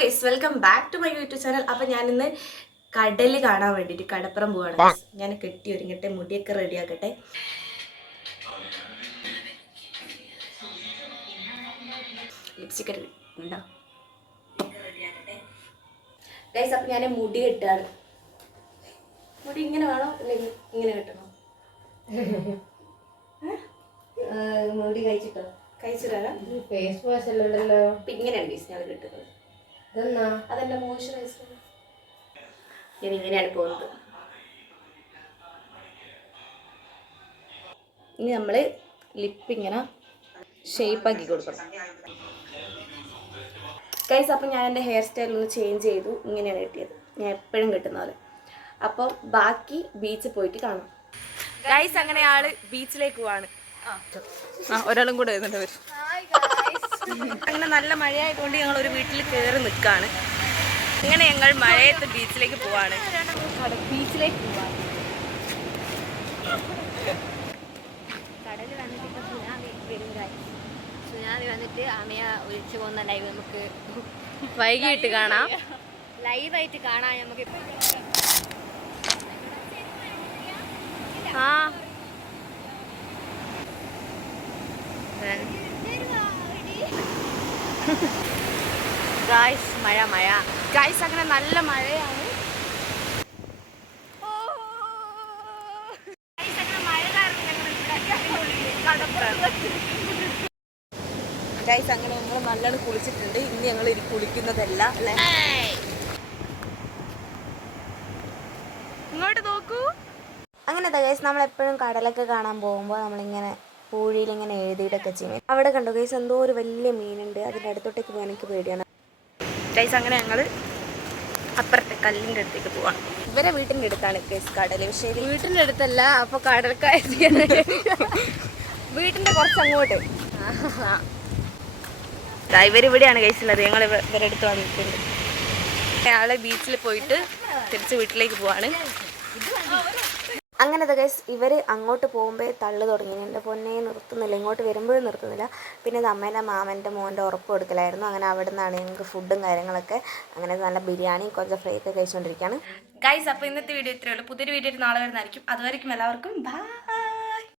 Guys welcome back to my YouTube channel. അപ്പം ഞാനിന്ന് കടൽ കാണാൻ വേണ്ടിയിട്ട് കടപ്പുറം പോവാണ്. ഞാൻ കെട്ടി ഒരുങ്ങട്ടെ, മുടിയൊക്കെ റെഡിയാക്കട്ടെ. ലിപ്സ്റ്റിക് ഉണ്ടോ ഗൈസ്? അപ്പം ഞാൻ മുടി കെട്ടാണ്. മുടി ഇങ്ങനെ വേണോ അല്ലെങ്കിൽ ഇങ്ങനെ കെട്ടണോ? മുടി കഴിച്ചിട്ടോ? കഴിച്ചിട്ടാണ്. ഫേസ് വാഷ് അല്ലല്ലോ. അപ്പം ഇങ്ങനെയാണ് ഗൈസ് ഞാൻ കെട്ടുന്നത്. അതെന്റെ മോയ്സ്ചറൈസർ. ഞാൻ ഇങ്ങനെയാണ് പോകുന്നത്. ഇനി നമ്മൾ ലിപ്പ് ഇങ്ങനെ ഷേപ്പാക്കി കൊടുക്കണം ഗൈസ്. അപ്പം ഞാൻ എൻ്റെ ഹെയർ സ്റ്റൈൽ ഒന്ന് ചേഞ്ച് ചെയ്തു. ഇങ്ങനെയാണ് കെട്ടിയത്, ഞാൻ എപ്പോഴും കെട്ടുന്ന പോലെ. അപ്പം ബാക്കി ബീച്ചിൽ പോയിട്ട് കാണാം ഗൈസ്. അങ്ങനെ ആള് ബീച്ചിലേക്ക് പോവാണ്. ഒരാളും കൂടെ വരുന്നുണ്ട് വരും. അങ്ങനെ നല്ല മഴയായതുകൊണ്ട് ഞങ്ങൾ ഒരു വീട്ടിൽ കയറി നിൽക്കുകയാണ്. അങ്ങനെ ഞങ്ങൾ മഴയത്ത് ബീച്ചിലേക്ക് പോവാണ്. ബീച്ചിലേക്ക് പോവാണ്. കടൽ വന്നിട്ട് ഇപ്പൊ സുനാമി വരും. സുനാമി വന്നിട്ട് അമ്മയെ ഒഴിച്ചു പോകുന്ന ലൈവ് നമുക്ക് വൈകിട്ട് കാണാം. ലൈവായിട്ട് കാണാൻ നമുക്ക്. ആ ഗായ്സ്, മഴ മഴ ഗായ്സ്. അങ്ങനെ നല്ല മഴയാണ്. ഗൈസ് അങ്ങനെ ഞങ്ങൾ നല്ലോണം കുളിച്ചിട്ടുണ്ട്. ഇനി ഞങ്ങൾ കുളിക്കുന്നതല്ല അല്ലേ. ഇങ്ങോട്ട് നോക്കൂ. അങ്ങനത്തെ ഗൈസ്, നമ്മളെപ്പോഴും കടലൊക്കെ കാണാൻ പോകുമ്പോൾ നമ്മളിങ്ങനെ പൂഴിയിൽ ഇങ്ങനെ എഴുതിയിട്ടൊക്കെ ചെയ്യും. അവിടെ കണ്ടോ ഗൈസ്, എന്തോ ഒരു വലിയ മീനുണ്ട്. അതിൻ്റെ അടുത്തോട്ടേക്ക് പോകാൻ എനിക്ക് പേടിയാണ് ഗൈസ്. അങ്ങനെ ഞങ്ങൾ അപ്പുറത്തെ കല്ലിൻ്റെ അടുത്തേക്ക് പോവാണ്. ഇവരെ വീട്ടിൻ്റെ അടുത്താണ് ഗൈസ് കടൽ. പക്ഷേ വീട്ടിൻ്റെ അടുത്തല്ല, അപ്പൊ കടൽക്കായ വീട്ടിൻ്റെ കുറച്ച് അങ്ങോട്ട്. ഇവരിവിടെയാണ് ഗൈസ് ഉള്ളത്. ഞങ്ങൾ ഇവരുടെ അടുത്ത് വന്നിട്ടുണ്ട്. ഞങ്ങൾ ബീച്ചിൽ പോയിട്ട് തിരിച്ച് വീട്ടിലേക്ക് പോവാണ്. അങ്ങനത്തെ ഗൈസ് ഇവർ അങ്ങോട്ട് പോകുമ്പോൾ തള്ളു തുടങ്ങി. എൻ്റെ പൊന്നെ നിർത്തുന്നില്ല, ഇങ്ങോട്ട് വരുമ്പോഴും നിർത്തുന്നില്ല. പിന്നെ ഇത് അമ്മേൻ്റെ മാമൻ്റെ മോൻ്റെ ഉറപ്പ് കൊടുക്കലായിരുന്നു. അങ്ങനെ അവിടെ നിന്നാണ് ഞങ്ങൾക്ക് ഫുഡും കാര്യങ്ങളൊക്കെ. അങ്ങനെ നല്ല ബിരിയാണി കുറച്ച് ഫ്രൈ ഒക്കെ കഴിച്ചുകൊണ്ടിരിക്കുകയാണ് ഗൈസ്. അപ്പോൾ ഇന്നത്തെ വീഡിയോ ഇത്രയേ ഉള്ളൂ. പുതിയൊരു വീഡിയോ നാളെ വരുന്നതായിരിക്കും. അതുവരെയും എല്ലാവർക്കും ബൈ.